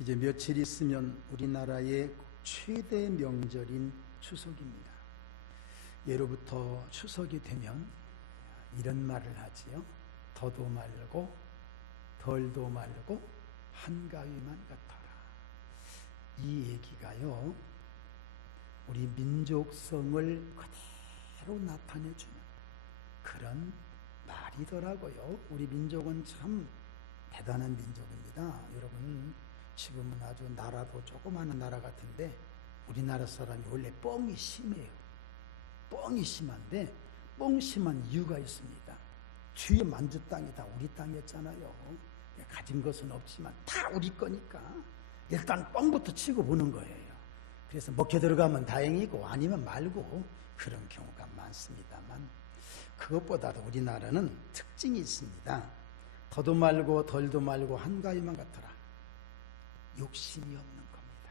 이제 며칠 있으면 우리나라의 최대 명절인 추석입니다. 예로부터 추석이 되면 이런 말을 하지요. 더도 말고 덜도 말고 한가위만 같아라. 이 얘기가요, 우리 민족성을 그대로 나타내주는 그런 말이더라고요. 우리 민족은 참 대단한 민족입니다. 여러분, 지금은 아주 나라도 조그마한 나라 같은데 우리나라 사람이 원래 뻥이 심해요. 뻥이 심한데 뻥 심한 이유가 있습니다. 뒤에 만주 땅이 다 우리 땅이었잖아요. 가진 것은 없지만 다 우리 거니까 일단 뻥부터 치고 보는 거예요. 그래서 먹혀 들어가면 다행이고 아니면 말고 그런 경우가 많습니다만, 그것보다도 우리나라는 특징이 있습니다. 더도 말고 덜도 말고 한가위만 같아라. 욕심이 없는 겁니다.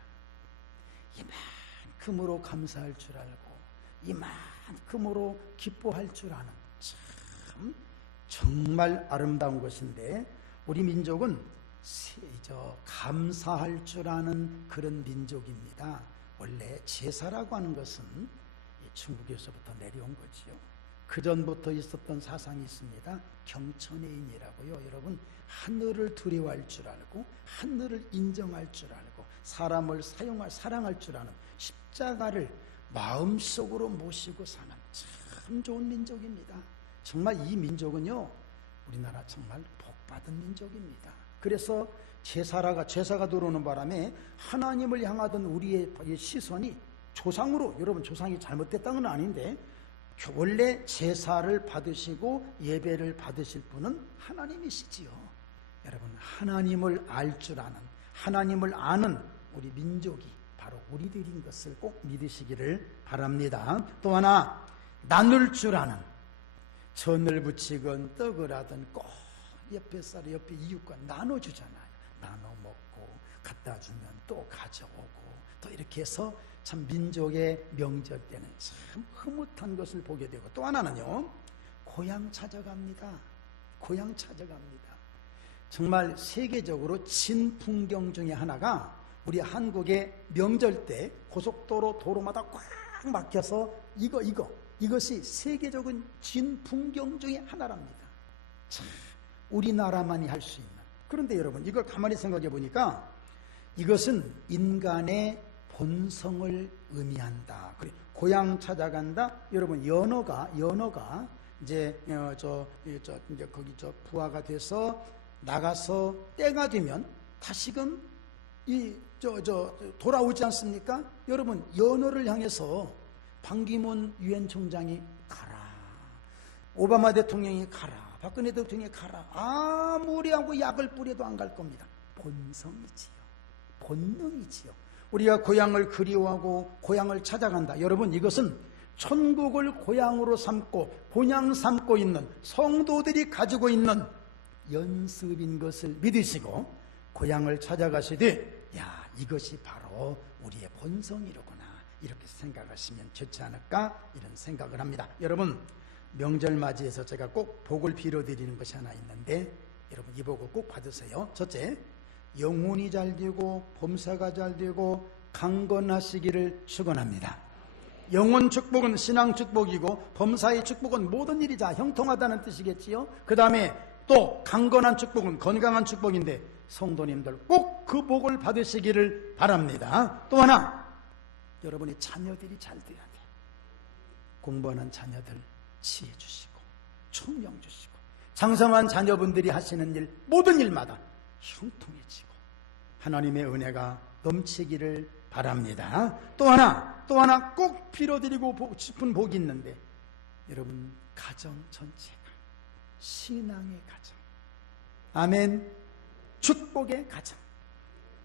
이만큼으로 감사할 줄 알고 이만큼으로 기뻐할 줄 아는, 참 정말 아름다운 것인데, 우리 민족은 감사할 줄 아는 그런 민족입니다. 원래 제사라고 하는 것은 중국에서부터 내려온 거지요. 그 전부터 있었던 사상이 있습니다. 경천애인이라고요. 여러분, 하늘을 두려워할 줄 알고 하늘을 인정할 줄 알고 사람을 사랑할 줄 아는, 십자가를 마음속으로 모시고 사는 참 좋은 민족입니다. 정말 이 민족은요, 우리나라 정말 복받은 민족입니다. 그래서 제사가 들어오는 바람에 하나님을 향하던 우리의 시선이 조상으로, 여러분 조상이 잘못됐다는 건 아닌데 원래 제사를 받으시고 예배를 받으실 분은 하나님이시지요. 여러분, 하나님을 알 줄 아는, 하나님을 아는 우리 민족이 바로 우리들인 것을 꼭 믿으시기를 바랍니다. 또 하나, 나눌 줄 아는, 전을 부치건 떡을 하든 꼭 옆에 쌀, 옆에 이웃과 나눠주잖아요. 나눠 먹고 갖다 주면 또 가져오고, 또 이렇게 해서 참 민족의 명절 때는 참 흐뭇한 것을 보게 되고, 또 하나는요, 고향 찾아갑니다. 고향 찾아갑니다. 정말 세계적으로 진풍경 중에 하나가 우리 한국의 명절 때 고속도로 도로마다 꽉 막혀서 이것이 세계적인 진풍경 중에 하나랍니다. 참 우리나라만이 할 수 있는. 그런데 여러분, 이걸 가만히 생각해 보니까 이것은 인간의 본성을 의미한다. 그래, 고향 찾아간다. 여러분, 연어가 이제 이제 거기 부화가 돼서 나가서 때가 되면 다시금 돌아오지 않습니까? 여러분, 연어를 향해서 반기문 유엔 총장이 가라, 오바마 대통령이 가라, 박근혜 대통령이 가라, 아무리 하고 약을 뿌려도 안 갈 겁니다. 본성이지요. 본능이지요. 우리가 고향을 그리워하고 고향을 찾아간다. 여러분, 이것은 천국을 고향으로 삼고 본향 삼고 있는 성도들이 가지고 있는 연습인 것을 믿으시고 고향을 찾아가시되, 야, 이것이 바로 우리의 본성이로구나, 이렇게 생각하시면 좋지 않을까, 이런 생각을 합니다. 여러분, 명절 맞이해서 제가 꼭 복을 빌어드리는 것이 하나 있는데, 여러분 이 복을 꼭 받으세요. 첫째, 영혼이 잘 되고 범사가 잘 되고 강건하시기를 축원합니다. 영혼 축복은 신앙 축복이고 범사의 축복은 모든 일이 다 형통하다는 뜻이겠지요. 그 다음에 또 강건한 축복은 건강한 축복인데, 성도님들 꼭 그 복을 받으시기를 바랍니다. 또 하나, 여러분의 자녀들이 잘 돼야 돼. 공부하는 자녀들 지혜 주시고 총명 주시고, 장성한 자녀분들이 하시는 일, 모든 일마다 형통해지고 하나님의 은혜가 넘치기를 바랍니다. 또 하나 꼭 빌어드리고 싶은 복이 있는데, 여러분 가정 전체가 신앙의 가정, 아멘, 축복의 가정,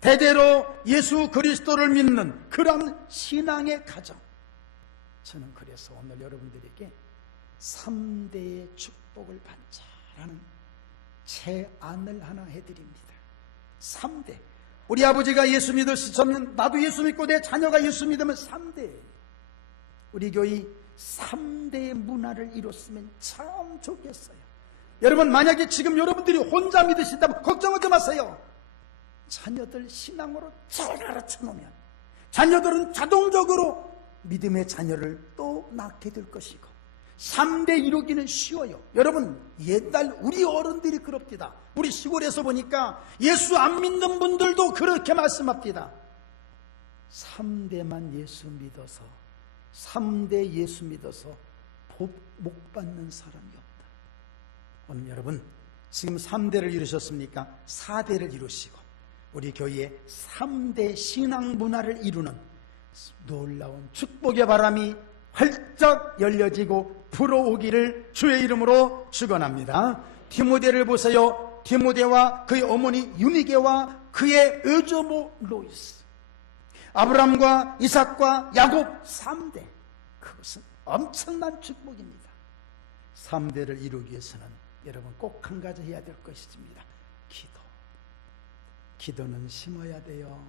대대로 예수 그리스도를 믿는 그런 신앙의 가정. 저는 그래서 오늘 여러분들에게 3대의 축복을 받자라는 제안을 하나 해드립니다. 3대. 우리 아버지가 예수 믿으시면 나도 예수 믿고 내 자녀가 예수 믿으면 3대. 우리 교회 3대의 문화를 이뤘으면 참 좋겠어요. 여러분, 만약에 지금 여러분들이 혼자 믿으신다면 걱정하지 마세요. 자녀들 신앙으로 잘 가르쳐 놓으면 자녀들은 자동적으로 믿음의 자녀를 또 낳게 될 것이고 3대 이루기는 쉬워요. 여러분, 옛날 우리 어른들이 그럽니다. 우리 시골에서 보니까 예수 안 믿는 분들도 그렇게 말씀합니다. 3대만 예수 믿어서 3대 예수 믿어서 복 못 받는 사람이 없다. 오늘 여러분, 지금 3대를 이루셨습니까? 4대를 이루시고 우리 교회에 3대 신앙 문화를 이루는 놀라운 축복의 바람이 활짝 열려지고 불어오기를 주의 이름으로 축원합니다. 디모데를 보세요. 디모데와 그의 어머니 유니게와 그의 의조모 로이스, 아브람과 이삭과 야곱 3대, 그것은 엄청난 축복입니다. 3대를 이루기 위해서는 여러분 꼭 한 가지 해야 될 것입니다. 기도는 심어야 돼요.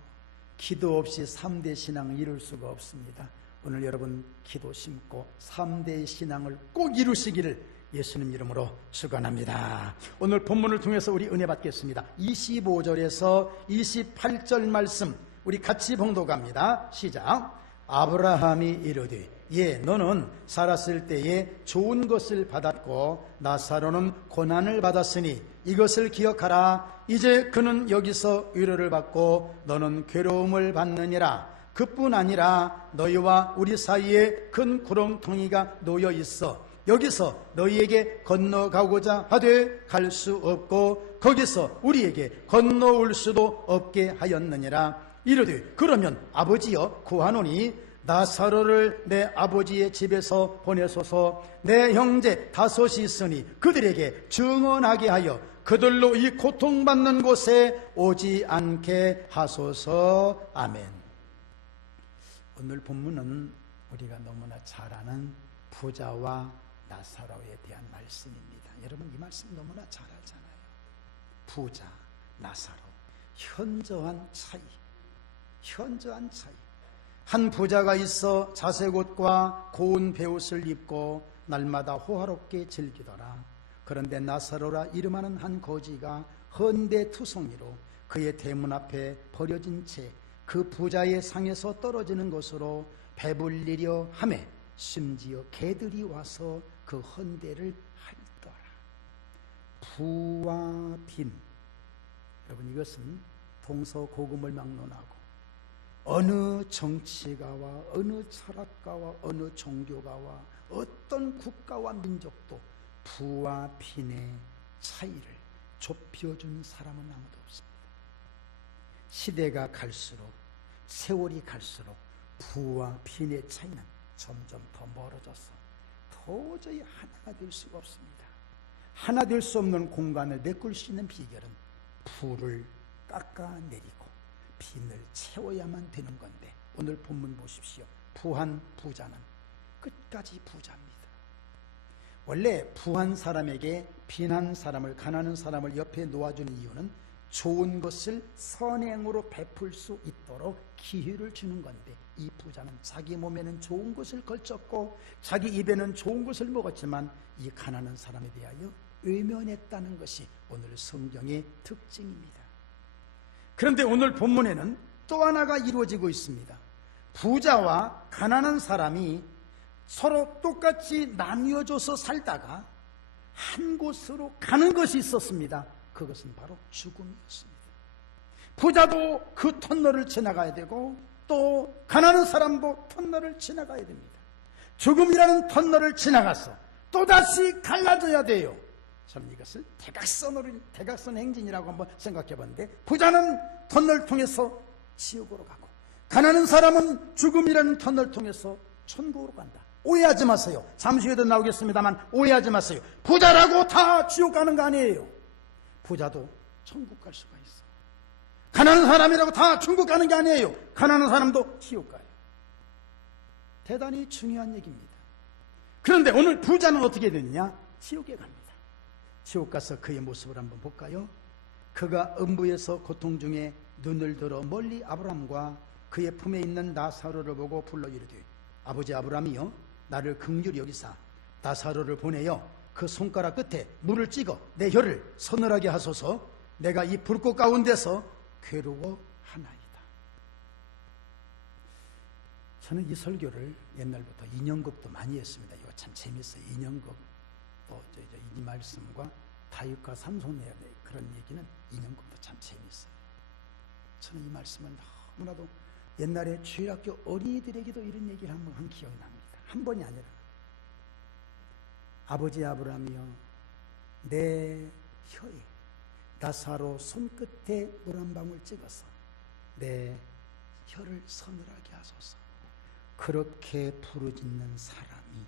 기도 없이 3대 신앙을 이룰 수가 없습니다. 오늘 여러분 기도 심고 3대의 신앙을 꼭 이루시기를 예수님 이름으로 축원합니다. 오늘 본문을 통해서 우리 은혜 받겠습니다. 25절에서 28절 말씀 우리 같이 봉독합니다. 시작. 아브라함이 이르되 너는 살았을 때에 좋은 것을 받았고 나사로는 고난을 받았으니 이것을 기억하라. 이제 그는 여기서 위로를 받고 너는 괴로움을 받느니라. 그뿐 아니라 너희와 우리 사이에 큰 구렁텅이가 놓여 있어 여기서 너희에게 건너가고자 하되 갈 수 없고 거기서 우리에게 건너올 수도 없게 하였느니라. 이르되 그러면 아버지여 구하노니 나사로를 내 아버지의 집에서 보내소서. 내 형제 5이 있으니 그들에게 증언하게 하여 그들로 이 고통받는 곳에 오지 않게 하소서. 아멘. 오늘 본문은 우리가 너무나 잘 아는 부자와 나사로에 대한 말씀입니다. 여러분 이 말씀 너무나 잘 알잖아요. 부자, 나사로, 현저한 차이. 한 부자가 있어 자색 옷과 고운 베옷을 입고 날마다 호화롭게 즐기더라. 그런데 나사로라 이름하는 한 거지가 헌데투성이로 그의 대문 앞에 버려진 채 그 부자의 상에서 떨어지는 것으로 배불리려 하매 심지어 개들이 와서 그 헌데를 핥더라. 부와 빈, 여러분 이것은 동서고금을 막론하고 어느 정치가와 어느 철학가와 어느 종교가와 어떤 국가와 민족도 부와 빈의 차이를 좁혀준 사람은 아무도 없습니다. 시대가 갈수록 세월이 갈수록 부와 빈의 차이는 점점 더 멀어져서 도저히 하나가 될 수가 없습니다. 하나 될 수 없는 공간을 메꿀 수 있는 비결은 부를 깎아내리고 빈을 채워야만 되는 건데 오늘 본문 보십시오. 부한 부자는 끝까지 부자입니다. 원래 부한 사람에게 빈한 사람을, 가난한 사람을 옆에 놓아주는 이유는 좋은 것을 선행으로 베풀 수 있도록 기회를 주는 건데 이 부자는 자기 몸에는 좋은 것을 걸쳤고 자기 입에는 좋은 것을 먹었지만 이 가난한 사람에 대하여 외면했다는 것이 오늘 성경의 특징입니다. 그런데 오늘 본문에는 또 하나가 이루어지고 있습니다. 부자와 가난한 사람이 서로 똑같이 나뉘어져서 살다가 한 곳으로 가는 것이 있었습니다. 그것은 바로 죽음이었습니다. 부자도 그 터널을 지나가야 되고 또 가난한 사람도 터널을 지나가야 됩니다. 죽음이라는 터널을 지나가서 또다시 갈라져야 돼요. 저는 이것을 대각선 행진이라고 한번 생각해 봤는데 부자는 터널을 통해서 지옥으로 가고 가난한 사람은 죽음이라는 터널을 통해서 천국으로 간다. 오해하지 마세요. 잠시 후에도 나오겠습니다만 오해하지 마세요. 부자라고 다 지옥 가는 거 아니에요. 부자도 천국 갈 수가 있어. 가난한 사람이라고 다 천국 가는 게 아니에요. 가난한 사람도 지옥 가요. 대단히 중요한 얘기입니다. 그런데 오늘 부자는 어떻게 되느냐? 지옥에 갑니다. 지옥 가서 그의 모습을 한번 볼까요? 그가 음부에서 고통 중에 눈을 들어 멀리 아브람과 그의 품에 있는 나사로를 보고 불러 이르되 아버지 아브람이여 나를 긍휼히 여기사 나사로를 보내어 그 손가락 끝에 물을 찍어 내 혀를 서늘하게 하소서. 내가 이 불꽃 가운데서 괴로워하나이다. 저는 이 설교를 옛날부터 인연극도 많이 했습니다. 이거 참 재밌어요. 인연극 또 이 말씀과 다윗과 삼손의 그런 얘기는 인연극도 참 재밌어요. 저는 이 말씀은 너무나도 옛날에 주일학교 어린이들에게도 이런 얘기를 한 기억이 납니다. 한 번이 아니라 아버지 아브라함이여 내 혀에 나사로 손끝에 노란 방울 찍어서 내 혀를 서늘하게 하소서. 그렇게 부르짖는 사람이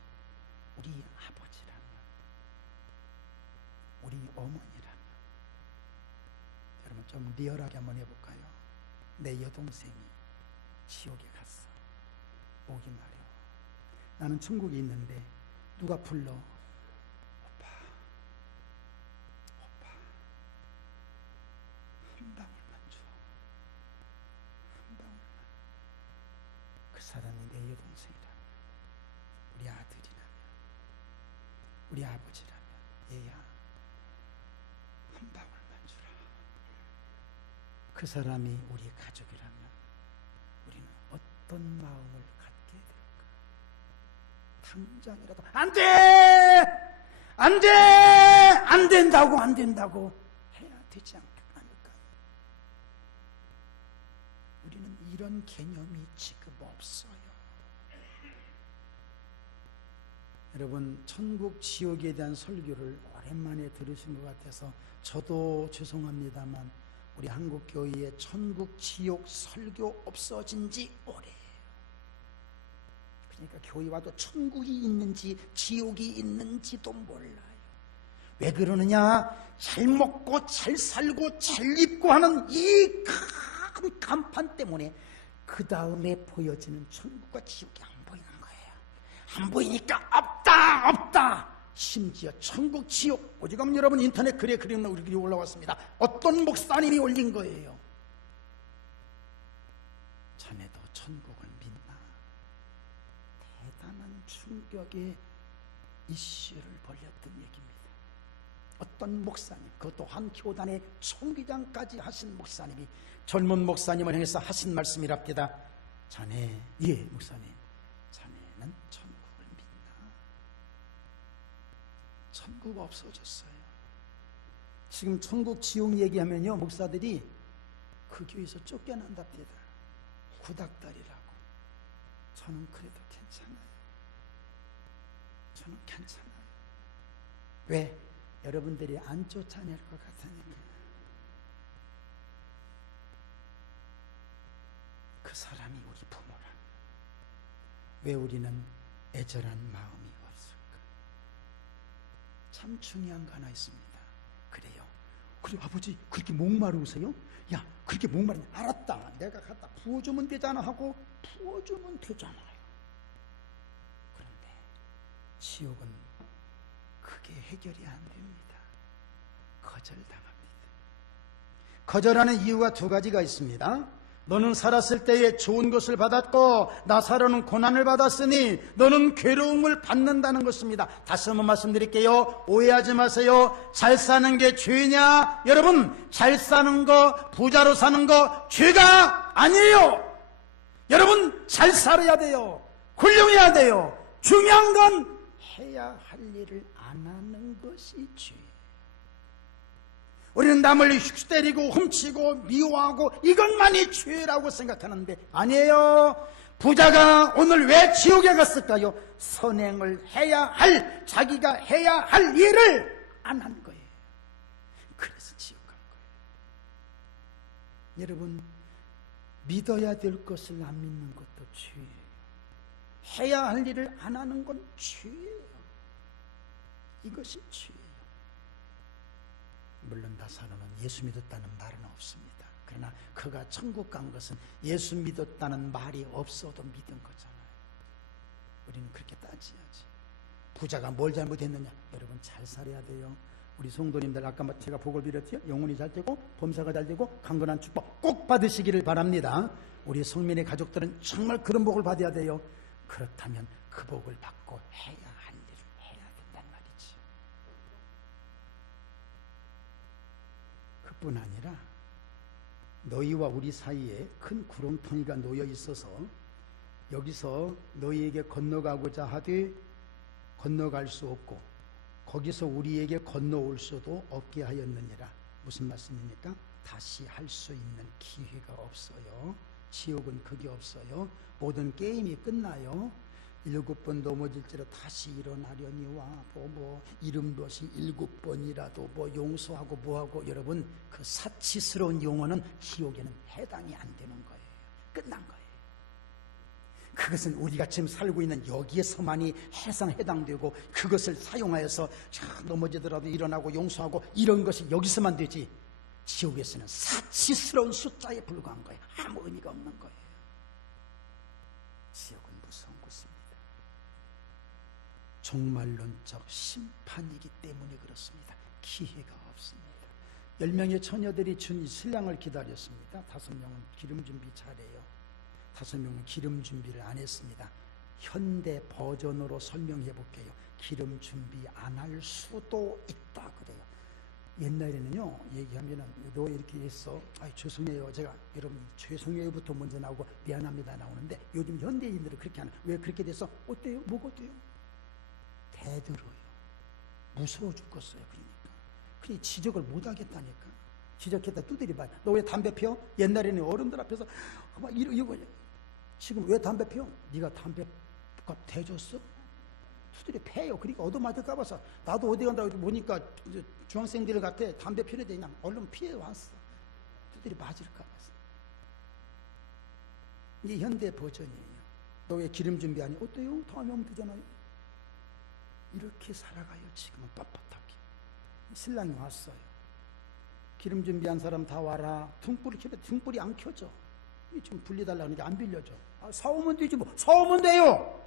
우리 아버지라면, 우리 어머니라면, 여러분 좀 리얼하게 한번 해볼까요? 내 여동생이 지옥에 갔어. 오기 마려. 나는 천국에 있는데 누가 불러? 오빠, 한 방울만 줘. 한 방울만. 그 사람이 내 여동생이라면, 우리 아들이라면, 우리 아버지라면, 얘야, 한 방울만 주라. 그 사람이 우리 가족이라면 우리는 어떤 마음을 갖게 될까? 당장이라도 안 돼! 안 돼! 안 된다고 안 된다고 해야 되지 않을까요? 우리는 이런 개념이 지금 없어요. 여러분 천국 지옥에 대한 설교를 오랜만에 들으신 것 같아서 저도 죄송합니다만 우리 한국교회에 천국 지옥 설교 없어진 지 오래예요. 그러니까 교회 와도 천국이 있는지 지옥이 있는지도 몰라요. 왜 그러느냐? 잘 먹고 잘 살고 잘 입고 하는 이 큰 간판 때문에 그 다음에 보여지는 천국과 지옥이 안 보이는 거예요. 안 보이니까 없다. 심지어 천국 지옥, 오지금 여러분 인터넷 글에 그림 올라왔습니다. 어떤 목사님이 올린 거예요. 자네도 천국을 믿나? 대단한 충격의 이슈를 벌였던 얘기입니다. 어떤 목사님, 그것도 한 교단의 총기장까지 하신 목사님이 젊은 목사님을 향해서 하신 말씀이랍니다. 자네, 예 목사님, 자네는 천국을 믿나? 천국 없어졌어요. 지금 천국 지옥 얘기하면요 목사들이 그 교회에서 쫓겨난답니다. 구닥다리라고. 저는 그래도 괜찮아요. 저는 괜찮아요. 왜? 여러분들이 안 쫓아낼 것 같으니까. 그 사람이 우리 부모라. 왜 우리는 애절한 마음이 없을까? 참 중요한 거 하나 있습니다. 그래요. 그래 아버지 그렇게 목마르세요? 야 그렇게 목마르냐? 알았다. 내가 갖다 부어주면 되잖아 하고 부어주면 되잖아요. 그런데 지옥은 그게 해결이 안 됩니다. 거절당합니다. 거절하는 이유가 두 가지가 있습니다. 너는 살았을 때에 좋은 것을 받았고 나사로는 고난을 받았으니 너는 괴로움을 받는다는 것입니다. 다시 한번 말씀드릴게요. 오해하지 마세요. 잘 사는 게 죄냐? 여러분 잘 사는 거, 부자로 사는 거 죄가 아니에요. 여러분 잘 살아야 돼요. 훌륭해야 돼요. 중요한 건 해야 할 일을 안 하는 것이 죄. 우리는 남을 때리고 훔치고 미워하고 이것만이 죄라고 생각하는데 아니에요. 부자가 오늘 왜 지옥에 갔을까요? 선행을 해야 할, 자기가 해야 할 일을 안 한 거예요. 그래서 지옥 간 거예요. 여러분 믿어야 될 것을 안 믿는 것도 죄예요. 해야 할 일을 안 하는 건 죄예요. 이것이 죄예요. 물론 나사로는 예수 믿었다는 말은 없습니다. 그러나 그가 천국 간 것은 예수 믿었다는 말이 없어도 믿은 거잖아요. 우리는 그렇게 따져야지. 부자가 뭘 잘못했느냐? 여러분 잘 살아야 돼요. 우리 성도님들 아까 제가 복을 빌었지요. 영혼이 잘 되고 범사가 잘 되고 강건한 축복 꼭 받으시기를 바랍니다. 우리 성민의 가족들은 정말 그런 복을 받아야 돼요. 그렇다면 그 복을 받고 해야 할 일을 해야 된단 말이지. 그뿐 아니라 너희와 우리 사이에 큰 구렁텅이가 놓여 있어서 여기서 너희에게 건너가고자 하되 건너갈 수 없고 거기서 우리에게 건너올 수도 없게 하였느니라. 무슨 말씀입니까? 다시 할 수 있는 기회가 없어요. 지옥은 그게 없어요. 모든 게임이 끝나요. 7번 넘어질지라 다시 일어나려니와 이름도 없이 7번이라도 용서하고 뭐하고, 여러분 그 사치스러운 용어는 지옥에는 해당이 안 되는 거예요. 끝난 거예요. 그것은 우리가 지금 살고 있는 여기에서만이 해상 해당되고 그것을 사용하여서 넘어지더라도 일어나고 용서하고 이런 것이 여기서만 되지, 지옥에서는 사치스러운 숫자에 불과한 거예요. 아무 의미가 없는 거예요. 지옥은 무서운 곳입니다. 종말론적 심판이기 때문에 그렇습니다. 기회가 없습니다. 10명의 처녀들이 준 신랑을 기다렸습니다. 5명은 기름 준비 잘해요. 5명은 기름 준비를 안 했습니다. 현대 버전으로 설명해 볼게요. 기름 준비 안 할 수도 있다 그래요. 옛날에는요, 얘기하면은 너 이렇게 했어, 죄송해요, 제가 여러분 죄송해요부터 먼저 나오고 미안합니다 나오는데, 요즘 현대인들은 그렇게 하는. 왜 그렇게 돼서? 어때요? 뭐가 어때요? 대들어요. 무서워 죽겠어요. 그러니까 지적을 못 하겠다니까. 지적했다 두드려 봐요. 너 왜 담배 피워? 옛날에는 어른들 앞에서 막 이거 지금 왜 담배 피워? 네가 담배값 대줬어? 두드려 패요. 그러니까 얻어맞을까 봐서. 나도 어디 간다고 보니까 중학생들 같아. 담배 피는 데 그냥 얼른 피해 왔어. 두드려 맞을까 봐서. 이게 현대 버전이에요. 너 왜 기름 준비하니? 어때요? 다음에 오면 되잖아요. 이렇게 살아가요. 지금은 뻣뻣하게. 신랑이 왔어요. 기름 준비한 사람 다 와라. 등불을 켜도 등불이 안 켜져. 지금 불리달라 그러니까 안 빌려줘. 사오면 되지 뭐. 사오면 돼요.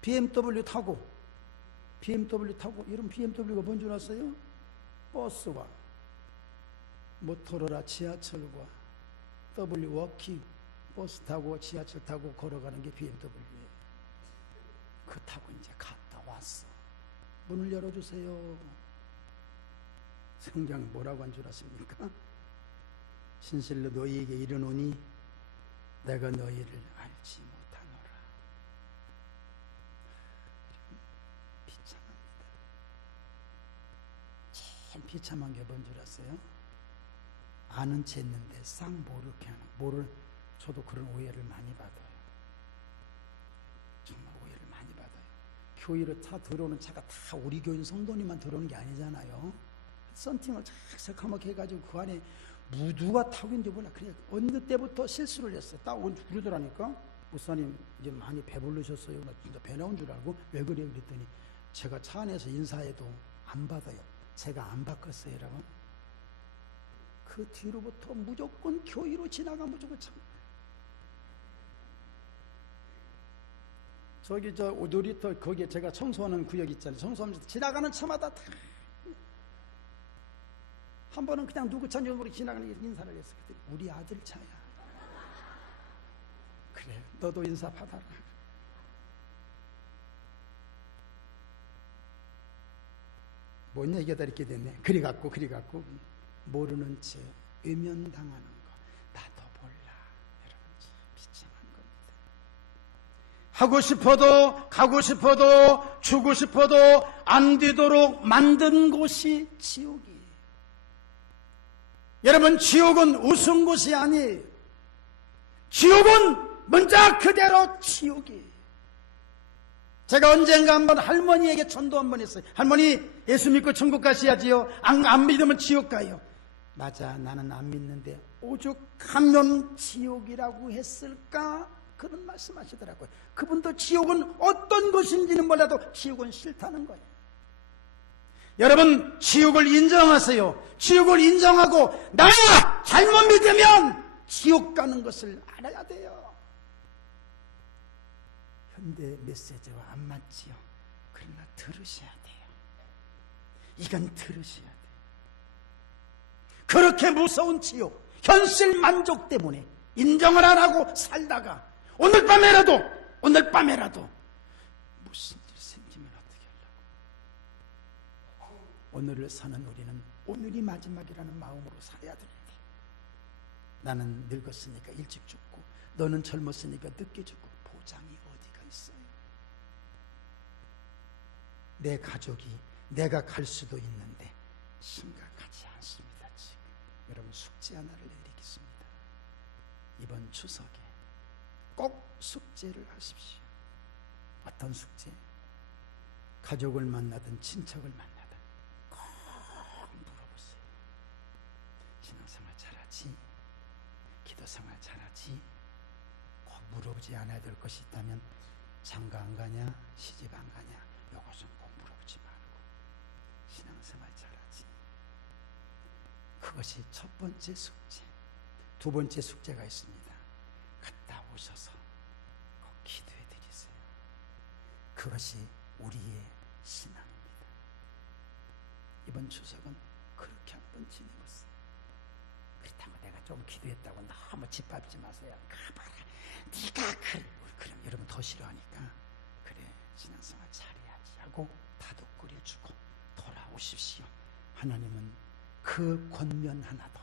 BMW 타고 여러분 BMW가 뭔 줄 아세요? 버스와 모토로라 지하철과 W 워키 버스 타고 지하철 타고 걸어가는 게 BMW예요. 그 타고 이제 갔다 왔어. 문을 열어주세요. 성경이 뭐라고 한 줄 아십니까? 진실로 너희에게 이르노니 내가 너희를 알지 못하노라. 비참합니다. 제일 비참한 게 뭔 줄 아세요? 아는 채 했는데 싹 모르게 하는. 저도 그런 오해를 많이 받아요. 정말 오해를 많이 받아요. 교회로 들어오는 차가 다 우리 교인 성도님만 들어오는 게 아니잖아요. 썬팅을 착색하게 해가지고 그 안에 누가 타고 있는지 몰라. 그냥 어느 때부터 실수를 했어요. 딱 그러더라니까. 목사님 이제 많이 배부르셨어요. 나 진짜 배 나온 줄 알고. 왜 그래요? 그랬더니 제가 차 안에서 인사해도 안 받아요. 제가 안 바꿨어요, 여러분. 그 뒤로부터 무조건 교회로 지나가면 무조건 참. 저기 놀이터 거기에 제가 청소하는 구역 있잖아요. 청소하면서 지나가는 차마다 다 한 번은 그냥 누구 차인지 모르고 지나가는 인사를 했어. 그랬더니 우리 아들 차야. 그래, 너도 인사 받아라. 뭔 얘기가 다 이렇게 됐네. 그래갖고 모르는 채 외면당하는 거. 나도 몰라. 여러분 참 비참한 겁니다. 하고 싶어도 가고 싶어도 주고 싶어도 안 되도록 만든 곳이 지옥이에요. 여러분, 지옥은 우스운 곳이 아니에요. 지옥은 문자 그대로 지옥이에요. 제가 언젠가 한번 할머니에게 전도 한번 했어요. 할머니, 예수 믿고 천국 가셔야지요. 안 믿으면 지옥 가요. 맞아, 나는 안 믿는데 오죽하면 지옥이라고 했을까? 그런 말씀 하시더라고요. 그분도 지옥은 어떤 것인지는 몰라도 지옥은 싫다는 거예요. 여러분, 지옥을 인정하세요. 지옥을 인정하고 나 잘못 믿으면 지옥 가는 것을 알아야 돼요. 현대 메시지와 안 맞지요. 그러나 들으셔야 돼요. 이건 들으셔야 돼요. 그렇게 무서운 지옥, 현실 만족 때문에 인정을 안 하고 살다가 오늘 밤에라도 무슨 일 생기면 어떻게 하려고. 오늘을 사는 우리는 오늘이 마지막이라는 마음으로 살아야 되는데 나는 늙었으니까 일찍 죽고 너는 젊었으니까 늦게 죽고 보장이 어디가 있어요? 내 가족이 내가 갈 수도 있는데 심각하지 않습니다. 지금 여러분 숙제 하나를 내드리겠습니다. 이번 추석에 꼭 숙제를 하십시오. 어떤 숙제? 가족을 만나든 친척을 만나든 꼭 물어보세요. 신앙생활 잘하지? 기도생활 잘하지? 꼭 물어보지 않아야 될 것이 있다면 장가 안 가냐? 시집 안 가냐? 이것은 꼭 물어보지 말고 신앙생활 잘하지? 그것이 첫 번째 숙제. 두 번째 숙제가 있습니다. 갔다 오셔서 꼭 기도해 드리세요. 그것이 우리의 신앙입니다. 이번 추석은 그렇게 한번 지내보세요. 그렇다고 내가 좀 기도했다고 너무 짓밟지 마세요. 가봐라. 네가 그래. 그럼 여러분 더 싫어하니까 그래 신앙생활 잘해야지 하고 다독거려 주고 돌아오십시오. 하나님은 그 권면 하나도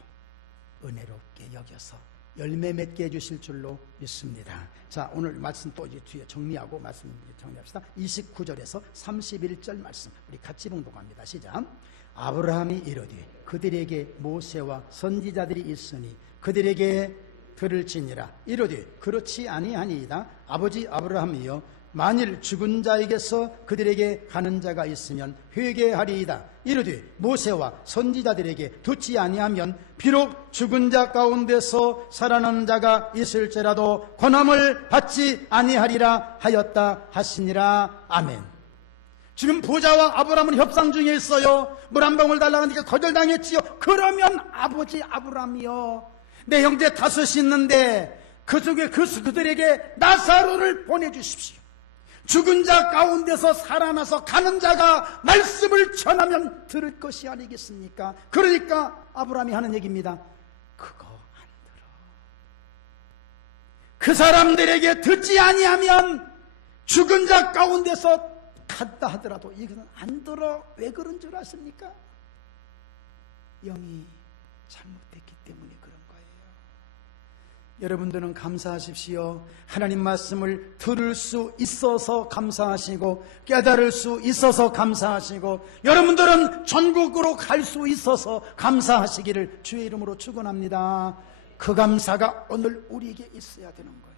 은혜롭게 여겨서 열매 맺게 해주실 줄로 믿습니다. 자, 오늘 말씀 또 이제 뒤에 정리하고 말씀 정리합시다. 29절에서 31절 말씀 우리 같이 봉독합니다. 시작. 아브라함이 이르되 그들에게 모세와 선지자들이 있으니 그들에게 들을지니라. 이르되 그렇지 아니하니이다. 아버지 아브라함이여 만일 죽은 자에게서 그들에게 가는 자가 있으면 회개하리이다. 이르되 모세와 선지자들에게 듣지 아니하면 비록 죽은 자 가운데서 살아나는 자가 있을지라도 권함을 받지 아니하리라 하였다 하시니라. 아멘. 지금 부자와 아브라함은 협상 중에 있어요. 물 한 방울 달라고 하니까 거절당했지요. 그러면 아버지 아브라함이여 내 형제 다섯이 있는데 그중에 그들에게 나사로를 보내주십시오. 죽은 자 가운데서 살아나서 가는 자가 말씀을 전하면 들을 것이 아니겠습니까? 그러니까 아브라함이 하는 얘기입니다. 그거 안 들어. 그 사람들에게 듣지 아니하면 죽은 자 가운데서 갔다 하더라도 이거는 안 들어. 왜 그런 줄 아십니까? 영이 잘못됐기 때문에 그런 거예요. 여러분들은 감사하십시오. 하나님 말씀을 들을 수 있어서 감사하시고 깨달을 수 있어서 감사하시고 여러분들은 전국으로 갈 수 있어서 감사하시기를 주의 이름으로 축원합니다. 그 감사가 오늘 우리에게 있어야 되는 거예요.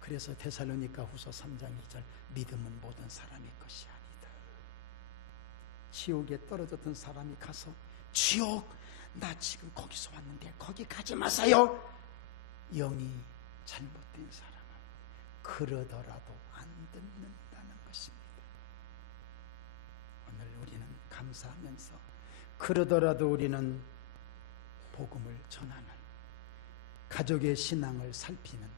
그래서 데살로니가 후서 3장 1절 믿음은 모든 사람의 것이 아니다. 지옥에 떨어졌던 사람이 가서 지옥 나 지금 거기서 왔는데 거기 가지 마세요. 영이 잘못된 사람은 그러더라도 안 듣는다는 것입니다. 오늘 우리는 감사하면서 그러더라도 우리는 복음을 전하는 가족의 신앙을 살피는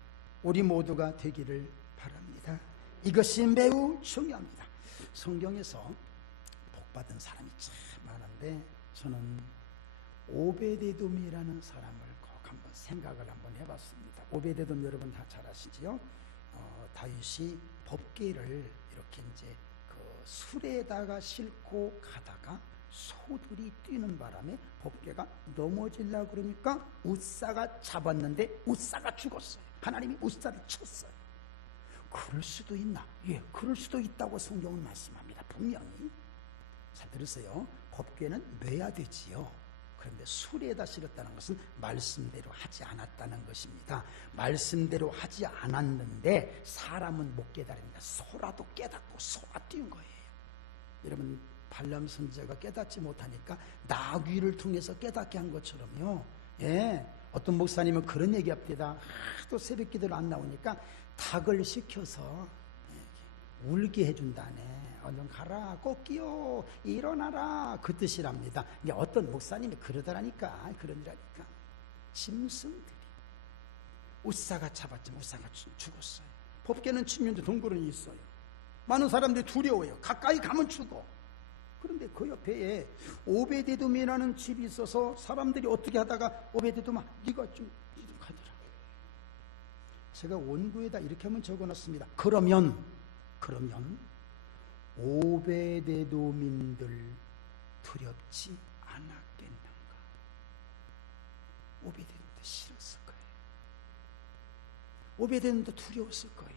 우리 모두가 되기를 바랍니다. 이것이 매우 중요합니다. 성경에서 복받은 사람이 참 많은데 저는 오베데돔이라는 사람을 꼭 한번 생각을 한번 해봤습니다. 오베데돔 여러분 다 잘 아시지요? 다윗이 법궤를 이렇게 이제 그 술에다가 싣고 가다가 소들이 뛰는 바람에 법궤가 넘어지려고 그러니까 웃사가 잡았는데 웃사가 죽었어요. 하나님이 웃사를 쳤어요. 그럴 수도 있나? 예, 그럴 수도 있다고 성경은 말씀합니다. 분명히. 잘 들으세요. 법궤는 매야 되지요. 그런데 수레에다 실었다는 것은 말씀대로 하지 않았다는 것입니다. 말씀대로 하지 않았는데 사람은 못 깨달습니다. 소라도 깨닫고 소가 뛴 거예요. 여러분 발람 선지자가 깨닫지 못하니까 나귀를 통해서 깨닫게 한 것처럼요. 예, 어떤 목사님은 그런 얘기합니다. 또 새벽 기도를 안 나오니까 닭을 시켜서 울게 해준다네. 얼른 가라, 꽃기요, 일어나라, 그 뜻이랍니다. 이게 어떤 목사님이 그러더라니까, 그러더라니까. 짐승들이 웃사가 잡았지만 웃사가 죽었어요. 법궤는 치면도 동굴은 있어요. 많은 사람들이 두려워요. 가까이 가면 죽어. 그런데 그 옆에 오베데돔이라는 집이 있어서 사람들이 어떻게 하다가 오베데돔아, 네가 좀 가더라. 제가 원고에다 이렇게 한번 적어놨습니다. 그러면 오베데돔인들 두렵지 않았겠는가? 오베데돔 싫었을 거예요. 오베데돔도 두려웠을 거예요.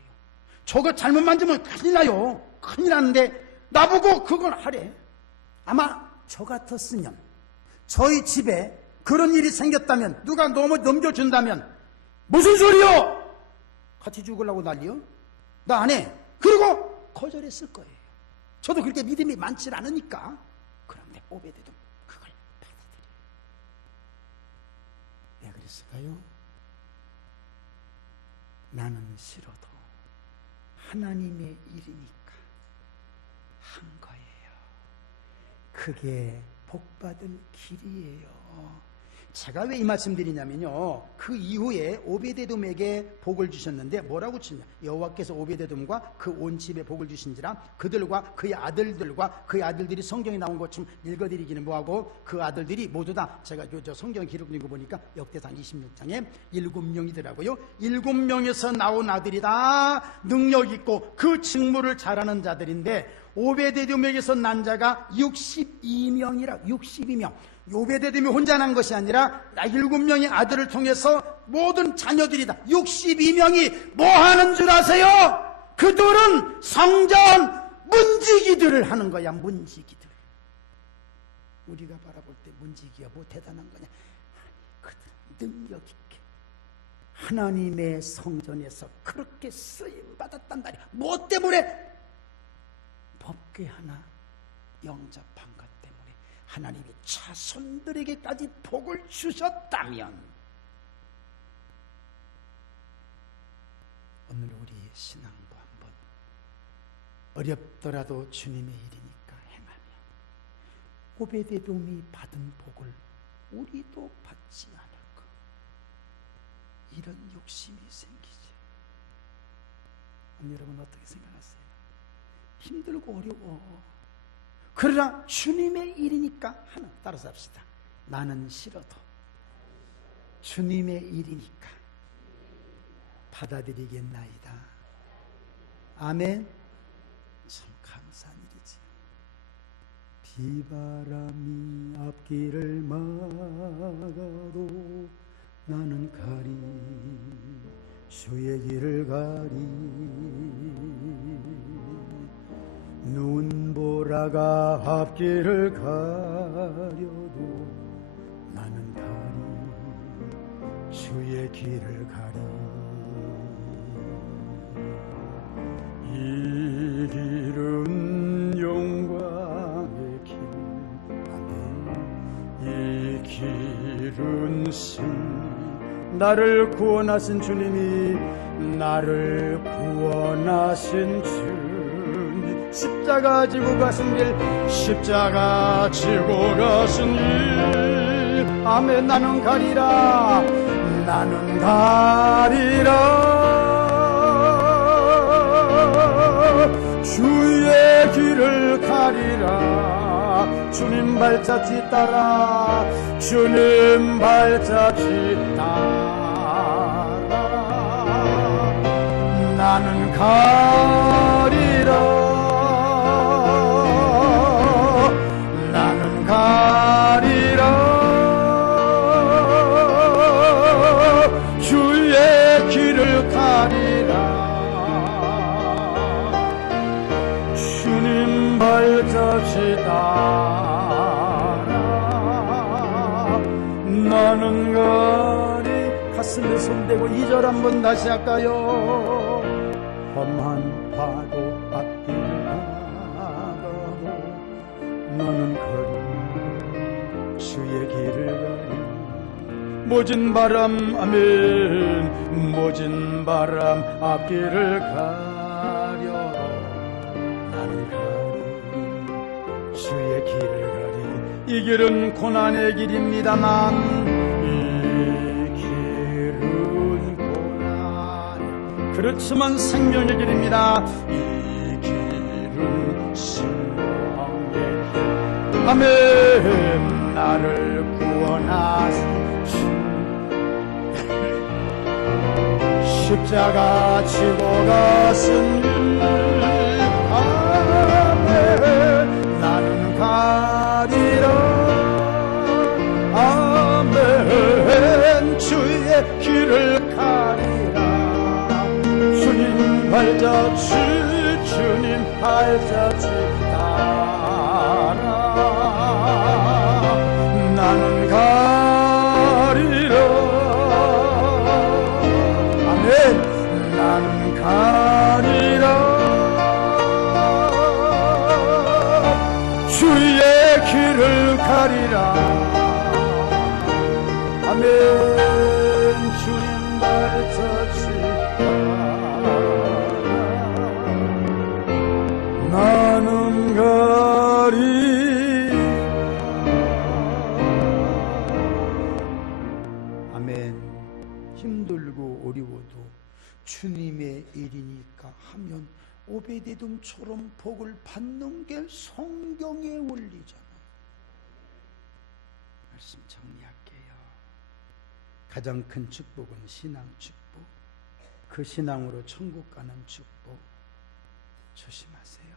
저거 잘못 만지면 큰일 나요. 큰일 나는데 나보고 그걸 하래. 아마 저 같았으면, 저희 집에 그런 일이 생겼다면, 누가 넘겨준다면 무슨 소리요? 같이 죽으려고 난리요? 나 안 해. 그리고 거절했을 거예요. 저도 그렇게 믿음이 많지 않으니까. 그런데 오베데돔 그걸 받아들여요. 왜 그랬을까요? 나는 싫어도 하나님의 일이니까 한 거예요. 그게 복받을 길이에요. 제가 왜 이 말씀 드리냐면요, 그 이후에 오베데돔에게 복을 주셨는데 뭐라고 치냐, 여호와께서 오베데돔과 그 온 집에 복을 주신지라 그들과 그의 아들들과 그의 아들들이 성경에 나온 것 좀 읽어드리기는 뭐하고, 그 아들들이 모두 다 제가 저 성경 기록된 거 보니까 역대상 26장에 7명이더라고요. 7명에서 나온 아들이 다 능력 있고 그 직무를 잘하는 자들인데, 오베데돔에게서 난 자가 62명이라. 62명. 오베데돔이 혼자 난 것이 아니라 7명의 아들을 통해서 모든 자녀들이 다 62명이 뭐 하는 줄 아세요? 그들은 성전 문지기들을 하는 거야. 문지기들. 우리가 바라볼 때 문지기가 뭐 대단한 거냐? 그들은 능력 있게 하나님의 성전에서 그렇게 쓰임받았단 말이야. 뭐 때문에? 법궤 하나 영접한 것 때문에 하나님이 자손들에게까지 복을 주셨다면, 오늘 우리의 신앙도 한번 어렵더라도 주님의 일이니까 행하면 오베데돔이 받은 복을 우리도 받지 않을까, 이런 욕심이 생기지. 여러분 어떻게 생각하세요? 힘들고 어려워. 그러나 주님의 일이니까 하나, 따라서 합시다. 나는 싫어도 주님의 일이니까 받아들이겠나이다. 아멘. 참 감사한 일이지. 비바람이 앞길을 막아도 나는 가리, 주의 길을 가리. 눈보라가 앞길을 가려도 나는 가리, 주의 길을 가리. 이 길은 영광의 길, 이 길은 승리, 나를 구원하신 주님이, 나를 구원하신 주님, 십자가 지고 가신 길, 십자가 지고 가신 길. 아멘. 나는 가리라, 나는 가리라, 주의 길을 가리라. 주님 발자취 따라, 주님 발자취 따라 나는 가리라. 주의 길을 가리라. 주님 발자취 따라 나는 가리. 가슴에 손대고 2절 한번 다시 할까요? 험한 파도 앞길을 가도 나는 가리, 주의 길을 가리. 모진 바람, 아멘, 모진 바람 앞길을 가려도 나는 가리, 주의 길을 가리. 이 길은 고난의 길입니다만, 이 길은 고난, 그렇지만 생명의 길입니다. 이 길은 신앙의 길. 아멘. 나를 구원하신 십자가 지고 가신 길. 아멘. 나는 가리라. 아멘. 주의 발자취 주님 발자취 따라 나는 가리라. 아멘. 나는 가리라. 주의 길을 가리라. 아멘. 주님 발자취 나는 가리라. 아멘. 힘들고 어려워도 주님의 일이니까 하면 오베데돔처럼 복을 받는 게 성경의 원리잖아요. 말씀 정리할게요. 가장 큰 축복은 신앙 축복, 그 신앙으로 천국 가는 축복. 조심하세요.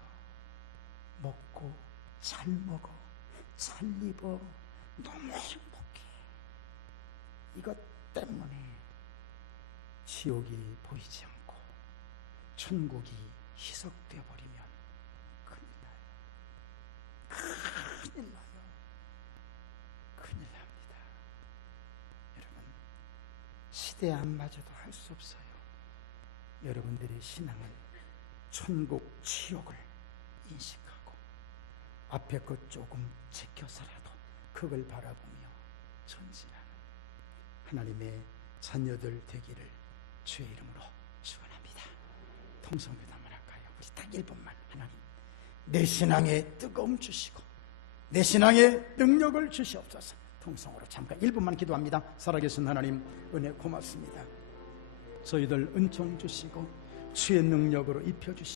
먹고 잘 먹어, 잘 입어, 너무 행복해. 이것 때문에 지옥이 보이지 않고 천국이 희석되어 버리면 큰일 나요. 큰일 나요. 큰일 납니다. 여러분, 시대 안 맞아도 할 수 없어요. 여러분들의 신앙은 천국, 지옥을 인식하고 앞에 것 조금 지켜서라도 그걸 바라보며 전진하는 하나님의 자녀들 되기를 주의 이름으로 축원합니다. 통성기도 한번 할까요? 우리 딱 1분만. 하나님, 내 신앙에 뜨거움 주시고 내 신앙에 능력을 주시옵소서. 통성으로 잠깐 1분만 기도합니다. 살아계신 하나님, 은혜 고맙습니다. 저희들 은총 주시고 주의 능력으로 입혀주시고